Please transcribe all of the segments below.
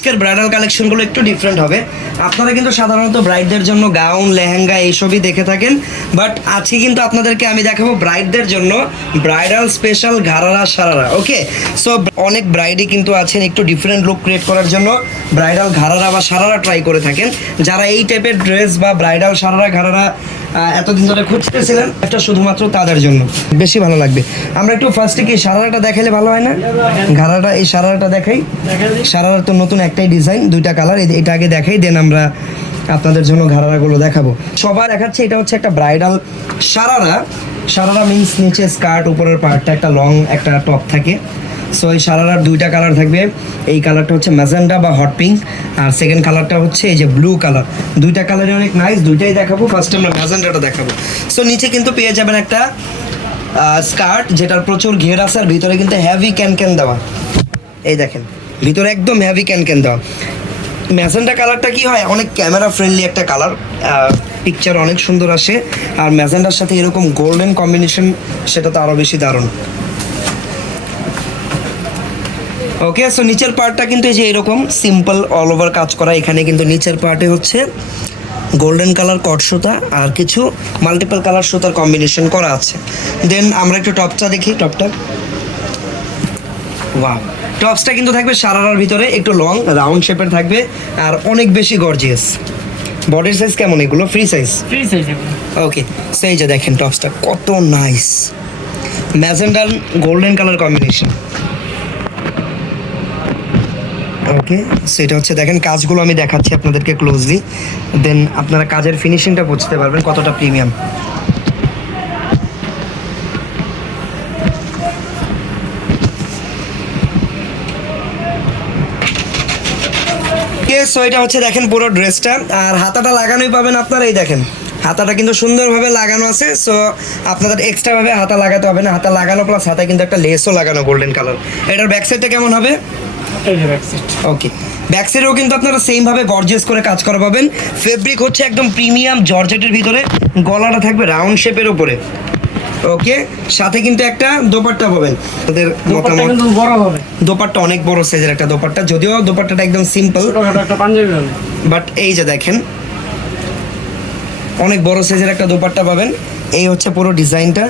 আজকের ব্রাইডাল কালেকশনগুলো একটু ডিফারেন্ট হবে। আপনারা কিন্তু সাধারণত ব্রাইডদের জন্য গাউন, লেহেঙ্গা এইসবই দেখে থাকেন, বাট আজকে কিন্তু আপনাদেরকে আমি দেখাবো ব্রাইডদের জন্য ব্রাইডাল স্পেশাল ঘারারা সারারা। ওকে, সো অনেক ব্রাইডই কিন্তু আছেন একটু ডিফারেন্ট লুক ক্রিয়েট করার জন্য ব্রাইডাল ঘারারা বা সারারা ট্রাই করে থাকেন। যারা এই টাইপের ড্রেস বা ব্রাইডাল সারারা ঘারারা এতদিন ধরে খুঁজতেছিলেন, এটা শুধুমাত্র তাদের জন্য বেশি ভালো লাগবে। আমরা একটু ফার্স্টে কি সারারাটা দেখালে ভালো হয় না? ঘারারা, এই সারারাটা দেখাই। সারারা তো নতুন একটাই ডিজাইন, দুইটা কালার, এটা আগে দেখাই, দেন আমরা আপনাদের জন্য ঘারারাগুলো দেখাবো। সবার দেখাচ্ছে এটা হচ্ছে একটা ব্রাইডাল সারারা। সারারা মিন্স নিচে স্কার্ট, উপরের পার্টটা একটা লং একটা টপ থাকে। সো এই সারারার দুইটা কালার থাকবে। এই কালারটা হচ্ছে ম্যাজেন্ডা বা হট পিঙ্ক, আর সেকেন্ড কালারটা হচ্ছে এই যে ব্লু কালার। দুইটা কালারই অনেক নাইস, দুইটাই দেখাবো। ফার্স্টে আমরা ম্যাজেন্ডাটা দেখাবো। সো নিচে কিন্তু পেয়ে যাবেন একটা স্কার্ট যেটার প্রচুর ঘের আছে, আর ভিতরে কিন্তু হেভি ক্যান দেওয়া। এই দেখেন ভিতরে একদম হেভি ক্যান দেওয়া। ম্যাজেন্ডা কালারটা কি হয়, অনেক ক্যামেরা ফ্রেন্ডলি একটা কালার, পিকচার অনেক সুন্দর আসে। আর ম্যাজেন্ডার সাথে এরকম গোল্ডেন কম্বিনেশন, সেটা তো আরও বেশি দারুণ। ওকে, সো নিচের পার্টটা কিন্তু এই যে এরকম সিম্পল অল ওভার কাজ করা। এখানে কিন্তু নিচের পার্টে হচ্ছে গোল্ডেন কালার কট সুতা আর কিছু মাল্টিপল কালার সুতার কম্বিনেশন করা আছে। দেন আমরা একটু টপটা দেখি। টপটা, ওয়াও, টপসটা কিন্তু থাকবে সারারার ভিতরে, একটু লং রাউন্ড শেপের থাকবে আর অনেক বেশি গর্জিয়াস। বডির সাইজ কেমন এগুলো? Free size? Free size. Okay, সেই যে দেখেন টপসটা কত নাইস, ম্যাজেন্ডার গোল্ডেন কালার কম্বিনেশন। ওকে, সেটা হচ্ছে দেখেন কাজগুলো আমি দেখাচ্ছি আপনাদেরকে ক্লোজলি, দেন আপনারা কাজের ফিনিশিংটা বুঝতে পারবেন কতটা প্রিমিয়াম। সো এটা হচ্ছে দেখেন পুরো ড্রেসটা, আর হাতাটা লাগানোই পাবেন আপনারা। এই দেখেন হাতাটা কিন্তু সুন্দরভাবে লাগানো আছে। সো আপনাদের এক্সট্রাভাবে হাতা লাগাতে হবে না, হাতা লাগানো প্লাস হাতায় কিন্তু একটা লেসও লাগানো গোল্ডেন কালার। এটার ব্যাক সাইডটা কেমন হবে? ওকে, ব্যাক সাইডেও কিন্তু আপনারা সেম ভাবে গর্জিয়াস করে কাজ করা পাবেন। ফেব্রিক হচ্ছে একদম প্রিমিয়াম জর্জেটের ভিতরে, গলাটা থাকবে রাউন্ড শেপের উপরে। ওকে, সাথে কিন্তু একটা দোপাট্টা পাবেন। তাদের মতামত বড় হবে, দোপাট্টা অনেক বড় সাইজের একটা দোপাট্টা, যদিও দোপাট্টাটা একদম সিম্পল, একটা পাঞ্জাবি হবে, বাট এই যে দেখেন অনেক বড় সাইজের একটা দোপাট্টা পাবেন। এই হচ্ছে পুরো ডিজাইনটা।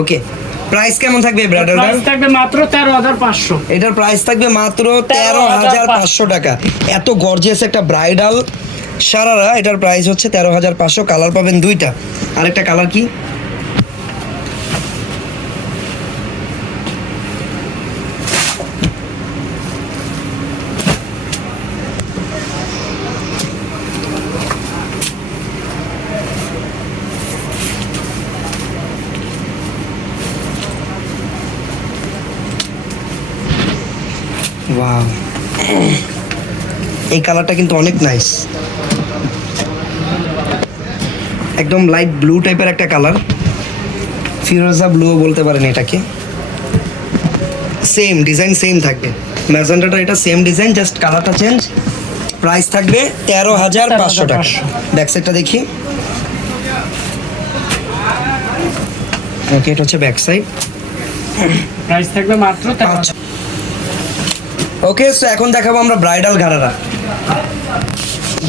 ওকে, প্রাইস কেমন থাকবে ব্রাইডালটার? প্রাইস থাকবে মাত্র 13,500। এটার প্রাইস থাকবে মাত্র 13,500 টাকা। এত গর্জিয়াস একটা ব্রাইডাল সারারা, এটার প্রাইস হচ্ছে 13,500। কালার পাবেন দুইটা। আরেকটা কালার কি? ওয়াও, এই কালারটা কিন্তু অনেক নাইস, একদম লাইট ব্লু টাইপের একটা কালার, ফিরোজা ব্লু বলতে পারেন এটাকে। সেম ডিজাইন সেম থাকবে, ম্যাজেন্ডাটা এটা সেম ডিজাইন, জাস্ট কালারটা চেঞ্জ। প্রাইস থাকবে 13,500 টাকা। ব্যাক সাইডটা দেখি। ওকে, এটা হচ্ছে ব্যাক সাইড, প্রাইস থাকবে মাত্র 13,000। ওকে, সো এখন দেখাবো আমরা ব্রাইডাল ঘারারা।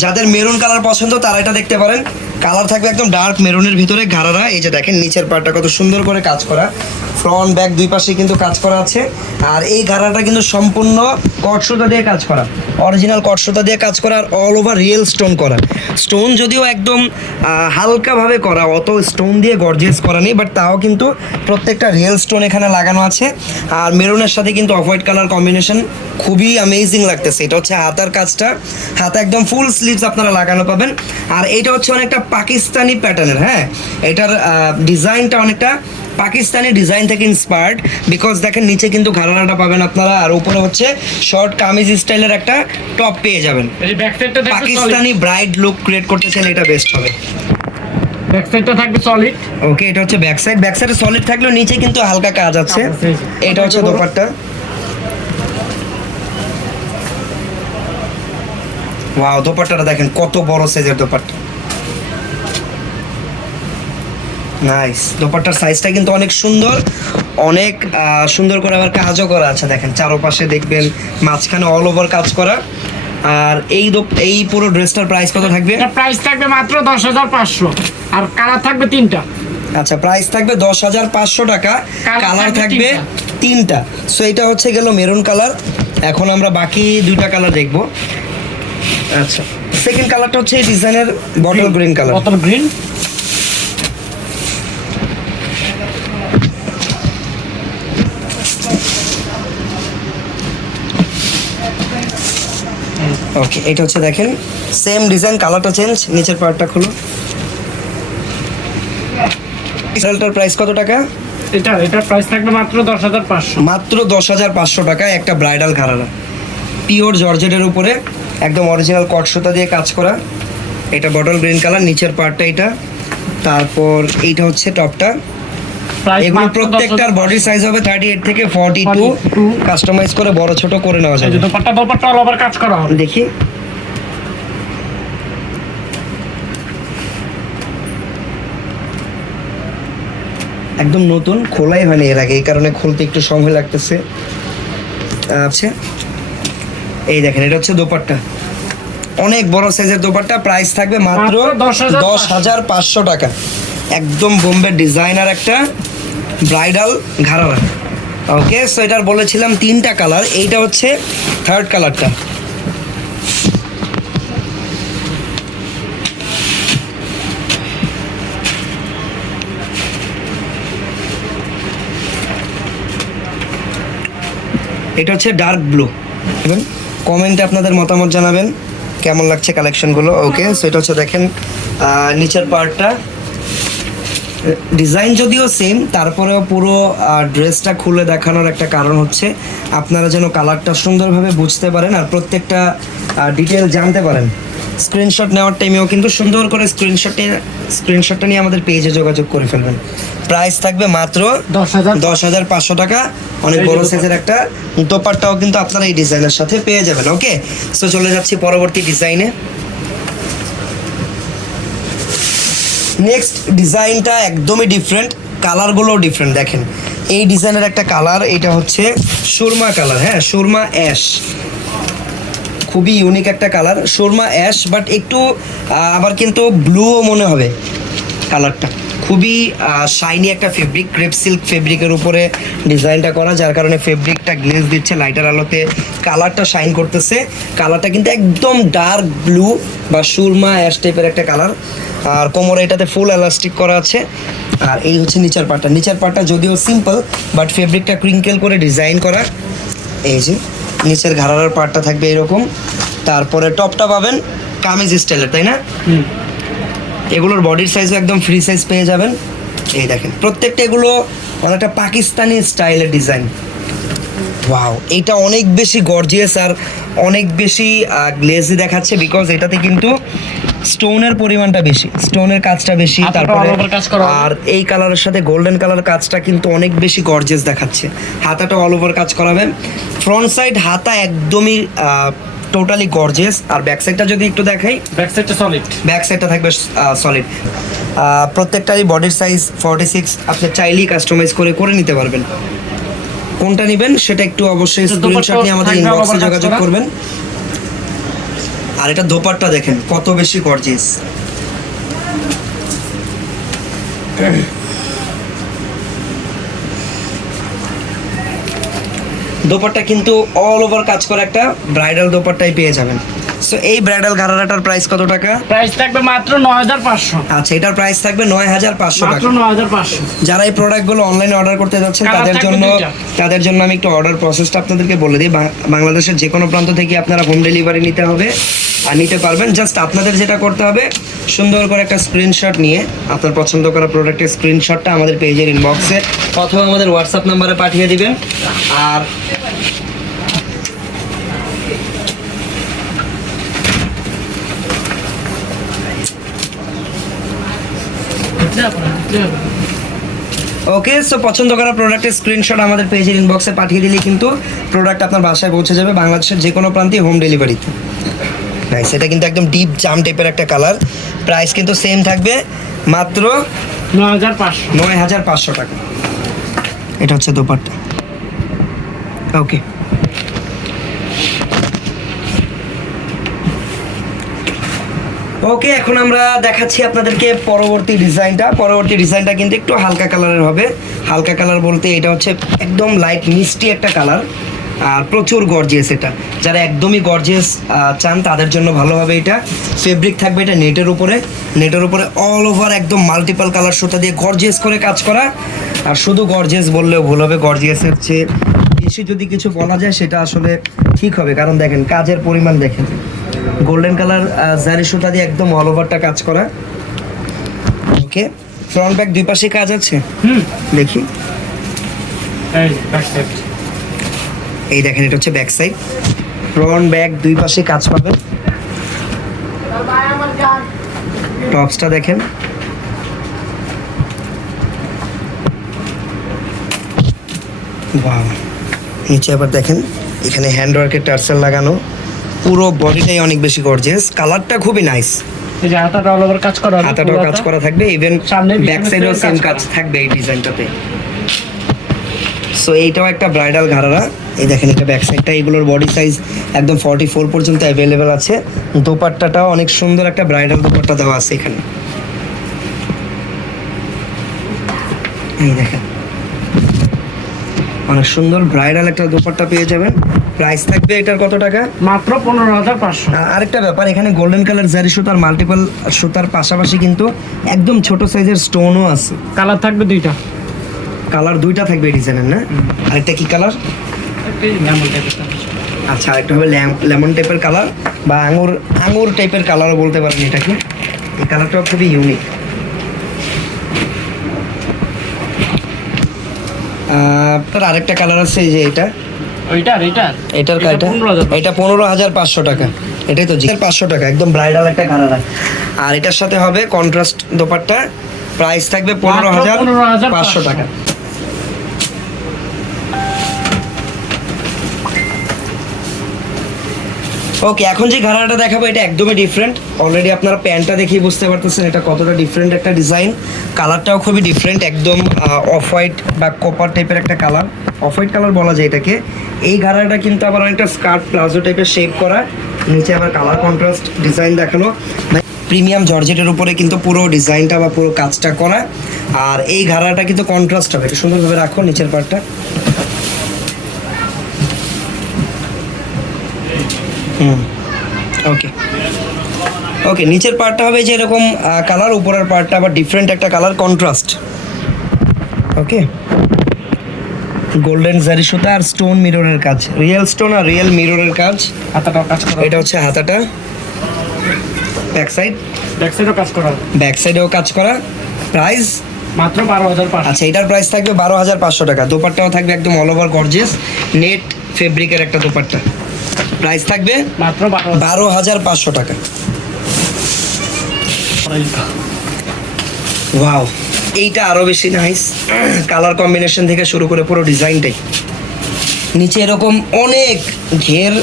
যাদের মেরুন কালার পছন্দ তারা এটা দেখতে পারেন। কালার থাকবে একদম ডার্ক মেরুনের ভিতরে ঘারারা। এই যে দেখেন নিচের পার্টটা কত সুন্দর করে কাজ করা, ফ্রন্ট ব্যাক দুই পাশে কিন্তু কাজ করা আছে। আর এই ঘারাটা কিন্তু সম্পূর্ণ কটসুতা দিয়ে কাজ করা, অরিজিনাল কটসুতা দিয়ে কাজ করা, আর অল ওভার রিয়েল স্টোন করা। স্টোন যদিও একদম হালকাভাবে করা, অত স্টোন দিয়ে গর্জিয়াস করা নেই, বাট তাও কিন্তু প্রত্যেকটা রিয়েল স্টোন এখানে লাগানো আছে। আর মেরুনের সাথে কিন্তু অফ হোয়াইট কালার কম্বিনেশন খুবই অ্যামেজিং লাগতেছে। এটা হচ্ছে হাতার কাজটা, হাতা একদম ফুল স্লিভস আপনারা লাগানো পাবেন। আর এইটা হচ্ছে অনেকটা পাকিস্তানি প্যাটার্নের। হ্যাঁ, এটার ডিজাইনটা অনেকটা পাকিস্তানি ডিজাইন থেকে ইন্সপায়ার্ড, বিকজ দেখেন নিচে কিন্তু ঘারানাটা পাবেন আপনারা, আর উপরে হচ্ছে শর্ট কামিজ স্টাইলের একটা টপ পেয়ে যাবেন। পাকিস্তানি ব্রাইড লুক ক্রিয়েট করতে চাইলে এটা বেস্ট হবে। ব্যাক সাইডটা থাকবে সলিড। ওকে, এটা হচ্ছে ব্যাক সাইড। ব্যাক সাইডে সলিড থাকলেও নিচে কিন্তু হালকা কাজ আছে। এটা হচ্ছে দোপাট্টা। ওয়াও, দোপাট্টাটা দেখেন কত বড় সাইজের দোপাট্টা, নাইস। দোপাট্টার সাইজটা কিন্তু অনেক সুন্দর, অনেক সুন্দর করে আবার কাজও করা আছে, দেখেন চারপাশে দেখবেন মাঝখানে অল ওভার কাজ করা। আর এই পুরো ড্রেসটার প্রাইস কত থাকবে? এটা প্রাইস থাকবে মাত্র 10,500, আর কালার থাকবে 3টা। আচ্ছা, প্রাইস থাকবে 10,500 টাকা, কালার থাকবে 3টা। সো এটা হচ্ছে গেল মেরুন কালার। এখন আমরা বাকি 2টা কালার দেখব। আচ্ছা, সেকেন্ড কালারটা হচ্ছে এই ডিজাইনের bottle green colour. Bottle green, okay, এটা হচ্ছে দেখেন সেম ডিজাইন, কালারটা চেঞ্জ। নিচের পার্টটা খুলো। এটার প্রাইস কত টাকা? এটার প্রাইস থাকবে মাত্র 10,500। মাত্র 10,500 টাকায় একটা ব্রাইডাল ঘাড়ারা, পিওর জর্জেটের উপরে একদম অরিজিনাল কট সুতা দিয়ে কাজ করা। এটা বটল গ্রিন কালার, নিচের পার্টটা এটা। তারপর এইটা হচ্ছে টপটা। এগুলো প্রত্যেকটার বডি সাইজ হবে 38 থেকে 42, কাস্টমাইজ করে বড় ছোট করে নেওয়া যাবে। দোপাট্টা অল ওভার কাজ করা হবে। দেখি, একদম নতুন, খোলাই হয়নি এর আগে, এই কারণে খুলতে একটু সময় লাগতেছে। আচ্ছা, এই দেখেন এটা হচ্ছে দোপাট্টা, অনেক বড় সাইজের দোপাট্টা। প্রাইস থাকবে মাত্র 10,500 টাকা। একদম বোম্বে ডিজাইনার একটা ব্রাইডাল ঘাড়ারা। ওকে, সো এটার বলেছিলাম 3টা কালার, এইটা হচ্ছে থার্ড কালারটা। এটা হচ্ছে ডার্ক ব্লু। কমেন্টে আপনাদের মতামত জানাবেন কেমন লাগছে কালেকশনগুলো। ওকে, সো এটা হচ্ছে দেখেন নিচের পার্টটা, ডিজাইন যদিও সেম, তারপরেও পুরো ড্রেসটা খুলে দেখানোর একটা কারণ হচ্ছে আপনারা যেন কালারটা সুন্দরভাবে বুঝতে পারেন আর প্রত্যেকটা ডিটেল জানতে পারেন। স্ক্রিনশট নেওয়ার টাইমেও কিন্তু সুন্দর করে স্ক্রিনশটটা নিয়ে আমাদের পেজে যোগাযোগ করে ফেলবেন। প্রাইস থাকবে মাত্র 10,500 টাকা। অনেক বড় সাইজের একটা দোপাট্টাও কিন্তু আপনারা এই ডিজাইনের সাথে পেয়ে যাবেন। ওকে, সো চলে যাচ্ছি পরবর্তী ডিজাইনে। নেক্সট ডিজাইনটা একদমই ডিফারেন্ট, কালারগুলোও ডিফারেন্ট। দেখেন এই ডিজাইনের একটা কালার, এটা হচ্ছে সুরমা কালার। হ্যাঁ, সুরমা অ্যাশ, খুবই ইউনিক একটা কালার, সুরমা অ্যাশ, বাট একটু আবার কিন্তু ব্লুও মনে হবে কালারটা। খুবই শাইনি একটা ফেব্রিক, ক্রেপ সিল্ক ফেব্রিকের উপরে ডিজাইনটা করা, যার কারণে ফেব্রিকটা গ্লেজ দিচ্ছে লাইটার আলোতে, কালারটা শাইন করতেছে। কালারটা কিন্তু একদম ডার্ক ব্লু বা সুরমা অ্যাশ টাইপের একটা কালার। আর কোমরে এটাতে ফুল এলাস্টিক করা আছে। আর এই হচ্ছে নিচের পার্টটা। নিচের পার্টটা যদিও সিম্পল, বাট ফেব্রিকটা ক্রিঙ্কেল করে ডিজাইন করা। এই যে নিচের ঘাড়ার পার্টটা থাকবে এরকম। তারপরে টপটা পাবেন কামিজ স্টাইলের, তাই না? এগুলোর বডির সাইজও একদম ফ্রি সাইজ পেয়ে যাবেন। এই দেখেন প্রত্যেকটা এগুলো অনেকটা পাকিস্তানি স্টাইলের ডিজাইন। ওয়াও, এটা অনেক বেশি গর্জিয়াস আর অনেক বেশি গ্লেজি দেখাচ্ছে, বিকজ এটাতে কিন্তু স্টোনের পরিমাণটা বেশি, স্টোনের কাজটা বেশি। তারপরে আর এই কালারের সাথে গোল্ডেন কালার কাজটা কিন্তু অনেক বেশি গর্জিয়াস দেখাচ্ছে। হাতাটা অল ওভার কাজ করাবে, ফ্রন্ট সাইড হাতা একদমই টোটালি গর্জিয়াস। আর ব্যাক সাইডটা যদি একটু দেখাই, ব্যাক সাইডটা সলিড, ব্যাক সাইডটা থাকবে সলিড। প্রত্যেকটারই বডির সাইজ 46, আপনি চাইলেই কাস্টমাইজ করে নিতে পারবেন। কোনটা নেবেন সেটা একটু অবশ্যই স্ক্রিনশট নিয়ে আমাদের ইনবক্সে যোগাযোগ করবেন। আর এটা দোপাট্টা দেখেন কত বেশি গর্জিয়াস। দোপাট্টা কিন্তু অল ওভার কাজ করে একটা ব্রাইডাল দোপাট্টাই পেয়ে যাবেন। সো এই ব্রাইডাল ঘাড়ারাটার প্রাইস কত টাকা? প্রাইস থাকবে মাত্র 9,500। আচ্ছা, এটার প্রাইস থাকবে 9,500 টাকা। মাত্র 9,500। যারা এই প্রোডাক্টগুলো অনলাইনে অর্ডার করতে যাচ্ছেন তাদের জন্য আমি একটু অর্ডার প্রসেসটা আপনাদেরকে বলে দিই। বাংলাদেশের যে কোনো প্রান্ত থেকে আপনারা হোম ডেলিভারি নিতে হবে আর নিতে পারবেন। জাস্ট আপনাদের যেটা করতে হবে, সুন্দর করে একটা স্ক্রিনশট নিয়ে আপনার পছন্দ করা প্রোডাক্টের স্ক্রিনশটটা আমাদের পেজের ইনবক্সে অথবা আমাদের হোয়াটসঅ্যাপ নাম্বারে পাঠিয়ে দিবেন। আর ওকে, সো পছন্দ করা প্রোডাক্টের স্ক্রিনশট আমাদের পেজের ইনবক্সে পাঠিয়ে দিলে কিন্তু প্রোডাক্ট আপনার বাসায় পৌঁছে যাবে বাংলাদেশের যে কোনো প্রান্তে হোম ডেলিভারিতে। নাইস, এটা কিন্তু একদম ডিপ জাম টাইপের একটা কালার। প্রাইস কিন্তু সেম থাকবে মাত্র 9,500 9,500 টাকা। এটা হচ্ছে দোপাট্টা। ওকে, ওকে, এখন আমরা দেখাচ্ছি আপনাদেরকে পরবর্তী ডিজাইনটা কিন্তু একটু হালকা কালারের হবে। হালকা কালার বলতে এটা হচ্ছে একদম লাইট মিষ্টি একটা কালার, আর প্রচুর গর্জিয়াস। এটা যারা একদমই গর্জিয়াস চান তাদের জন্য ভালো হবে। এটা ফেব্রিক থাকবে এটা নেটের উপরে অল ওভার একদম মাল্টিপল কালার সুতা দিয়ে গর্জিয়াস করে কাজ করা। আর শুধু গর্জিয়াস বললেও ভুল হবে, গর্জিয়াসের চেয়ে বেশি যদি কিছু বলা যায় সেটা আসলে ঠিক হবে, কারণ দেখেন কাজের পরিমাণ দেখেন, গোল্ডেন কালার জারি সুতা দিয়ে একদম অল ওভারটা কাজ করা। ওকে, ফ্রন্ট ব্যাক দুই পাশে কাজ আছে। দেখি, এই back side। এই দেখেন এটা হচ্ছে ব্যাক সাইড, ফ্রন্ট ব্যাক দুই পাশে কাজ পাবেন। টপসটা দেখেন, ওয়াও। নিচে আবার দেখেন এখানে হ্যান্ড ওয়ার্কের টার্সেল লাগানো, পুরো বডিটাই অনেক বেশি গর্জিয়াস, কালারটা খুবই নাইস। এই যে হাতাটা অল ওভার কাজ করা হবে, হাতাটাও কাজ করা থাকবে, ইভেন সামনে ব্যাক সাইডেও সেম কাজ থাকবে এই ডিজাইনটাতে। সো এইটাও একটা ব্রাইডাল ঘাড়ারা। এই দেখেন এটা ব্যাক সাইডটা, এগুলোর বডি সাইজ একদম 44 পর্যন্ত অ্যাভেলেবেল আছে। দোপাট্টাটাও অনেক সুন্দর একটা ব্রাইডাল দোপাট্টা দেওয়া আছে এখানে। এই দেখেন অনেক সুন্দর ব্রাইডাল একটা দোপাট্টা পেয়ে যাবেন। প্রাইস থাকবে এটার কত টাকা? মাত্র 15,500। আরেকটা ব্যাপার, এখানে গোল্ডেন কালার জারি সুতার মাল্টিপল সুতার পাশাপাশি কিন্তু একদম ছোট সাইজের স্টোনও আছে। কালার থাকবে দুইটা, কালার দুইটা থাকবে এই ডিজাইনের না? আরেকটা কি কালার? আচ্ছা, আরেকটা হবে লেমন টাইপের কালার বা আঙুর টাইপের কালারও বলতে পারেন এটাকে। এই কালারটাও খুবই ইউনিক। আপনার আরেকটা কালার আছে, এই যে এটা, এটার কাটা, এটা 15,500 টাকা। এটাই তো 500 টাকা, একদম ব্রাইডাল একটা কালার। আর এটার সাথে হবে কন্ট্রাস্ট দোপাট্টা, প্রাইস থাকবে 15,500 টাকা। ওকে, এখন যে ঘাড়াটা দেখাবো এটা একদমই ডিফারেন্ট। অলরেডি আপনারা প্যান্টটা দেখেই বুঝতে পারতেছেন এটা কতটা ডিফারেন্ট একটা ডিজাইন। কালারটাও খুবই ডিফারেন্ট, একদম অফ হোয়াইট বা কপার টাইপের একটা কালার, অফ হোয়াইট কালার বলা যায় এটাকে। এই ঘাড়াটা কিন্তু আবার অনেকটা স্কার্ট প্লাজো টাইপের শেপ করা, নিচে আবার কালার কন্ট্রাস্ট ডিজাইন দেখানো। প্রিমিয়াম জর্জেটের উপরে কিন্তু পুরো ডিজাইনটা বা পুরো কাজটা করা। আর এই ঘাড়াটা কিন্তু কন্ট্রাস্ট হবে, এটা সুন্দরভাবে রাখো নিচের পার্টটা। ওকে, ওকে, নিচের পার্টটা হবে যে এরকম কালার, উপরের পার্টটা আবার ডিফারেন্ট একটা কালার কন্ট্রাস্ট। ওকে, গোল্ডেন জারি সুতা আর স্টোন মিররের কাজ, রিয়েল স্টোন আর রিয়েল মিররের কাজ। হাতাটাও কাজ করা, এটা হচ্ছে হাতাটা। ব্যাক সাইডেও কাজ করা, ব্যাক সাইডেও কাজ করা। প্রাইস মাত্র 12,500। আচ্ছা, এটার প্রাইস থাকবে 12,500 টাকা। দোপাট্টাও থাকবে একদম অল ওভার গর্জিয়াস নেট ফেব্রিকের একটা দোপাট্টা। প্রাইস থাকবে মাত্র 12,500 টাকা। ওয়াও, এইটা আরো বেশি নাইস, কালার কম্বিনেশন থেকে শুরু করে পুরো ডিজাইনটাই। নিচে এরকম অনেক ঘের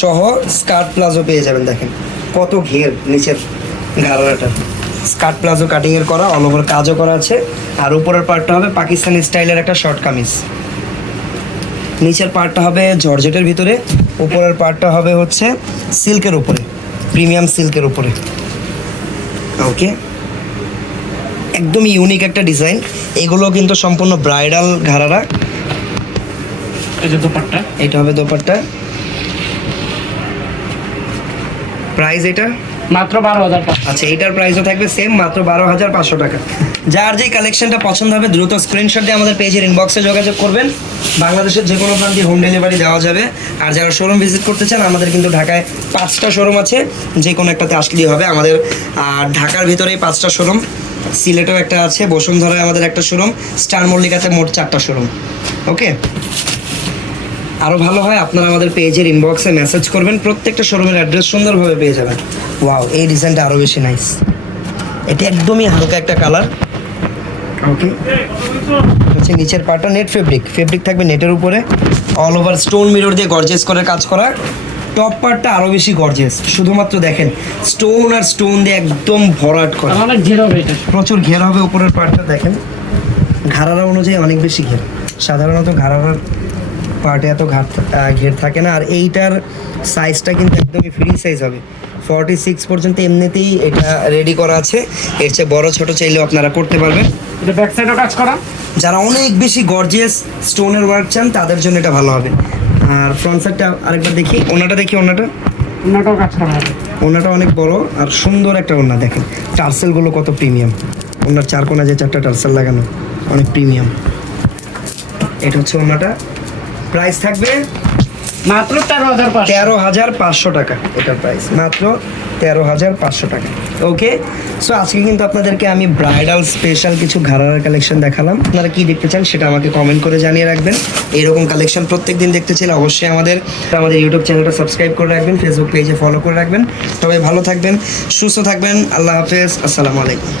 সহ স্কার্ট প্লাজো পেয়ে যাবেন। দেখেন কত ঘের নিচের ঘাড়াটা, স্কার্ট প্লাজো কাটিং এর করা, অল ওভার কাজও করা আছে। আর উপরের পার্টটা হবে পাকিস্তানি স্টাইলের একটা শর্ট কামিজ। নিচের পার্টটা হবে জর্জেটের ভিতরে, উপরের পার্টটা হবে হচ্ছে সিল্কের উপরে, প্রিমিয়াম সিল্কের উপরে। ওকে, একদমই ইউনিক একটা ডিজাইন। এগুলো কিন্তু সম্পূর্ণ ব্রাইডাল ঘাড়ারা। এই যে দোপাট্টা, এটা হবে দোপাট্টা। প্রাইস এটা মাত্র 12,500। আচ্ছা, এটার প্রাইসও থাকবে সেম, মাত্র 12,500 টাকা। যার যে কালেকশনটা পছন্দ হবে দ্রুত স্ক্রিনশট দিয়ে আমাদের পেজের ইনবক্সে যোগাযোগ করবেন। বাংলাদেশের যে কোনো প্রান্তে হোম ডেলিভারি দেওয়া যাবে। আর যারা শোরুম ভিজিট করতে চান, আমাদের কিন্তু ঢাকায় 5টা শোরুম আছে, যে কোনো একটাতে আসলেই হবে। আমাদের ঢাকার ভিতরেই 5টা শোরুম, সিলেটেও একটা আছে, বসুন্ধরায় আমাদের একটা শোরুম, স্টার মল্লিকাতে মোট 4টা শোরুম। ওকে, আরও ভালো হয় আপনারা আমাদের পেজের ইনবক্সে মেসেজ করবেন, প্রত্যেকটা শোরুমের অ্যাড্রেস সুন্দরভাবে পেয়ে যাবেন। ওয়াও, এই ডিজাইনটা আরও বেশি নাইস। এটা একদমই হালকা একটা কালার। ওকে, হচ্ছে নিচের পার্টটা নেট ফেব্রিক থাকবে নেটের উপরে, অল ওভার স্টোন মিরর দিয়ে গর্জিয়াস করে কাজ করা। টপ পার্টটা আরও বেশি গর্জিয়াস, শুধুমাত্র দেখেন স্টোন আর স্টোন দিয়ে একদম ভরাট করা, অনেক ঘের হবে, এটা প্রচুর ঘের হবে। উপরের পার্টটা দেখেন ঘাড়ারা অনুযায়ী অনেক বেশি ঘের। সাধারণত ঘাড়ার পার্টে এত ঘের থাকে না। আর এইটার সাইজটা কিন্তু একদমই ফ্রি সাইজ হবে, 46 পর্যন্ত এমনিতেই এটা রেডি করা আছে। এর চেয়ে বড় ছোট চাইলেও আপনারা করতে পারবেন। এটা ব্যাক সাইডও কাজ করা। যারা অনেক বেশি গর্জিয়াস স্টোনের ওয়ার্ক চান তাদের জন্য এটা ভালো হবে। আর ফ্রন্ট সাইডটা আরেকবার দেখি, ওনাটা ওনাটাও কাজ করা হবে। ওনাটা অনেক বড় আর সুন্দর একটা ওনা, দেখেন টার্সেলগুলো কত প্রিমিয়াম, ওনার 4 কোণা যে 4টা টার্সেল লাগানো অনেক প্রিমিয়াম। এটা হচ্ছে ওনাটা, প্রাইস থাকবে মাত্র 13,500। 13,500 টাকা। এটার প্রাইস মাত্র 13,500 টাকা। ওকে, সো আজকে কিন্তু আপনাদেরকে আমি ব্রাইডাল স্পেশাল কিছু ঘাড়ার কালেকশন দেখালাম। আপনারা কি দেখতে চান সেটা আমাকে কমেন্ট করে জানিয়ে রাখবেন। এরকম কালেকশন প্রত্যেকদিন দেখতে চাইলে অবশ্যই আমাদের ইউটিউব চ্যানেলটা সাবস্ক্রাইব করে রাখবেন, ফেসবুক পেজে ফলো করে রাখবেন। সবাই ভালো থাকবেন, সুস্থ থাকবেন। আল্লাহ হাফেজ, আসসালামু আলাইকুম।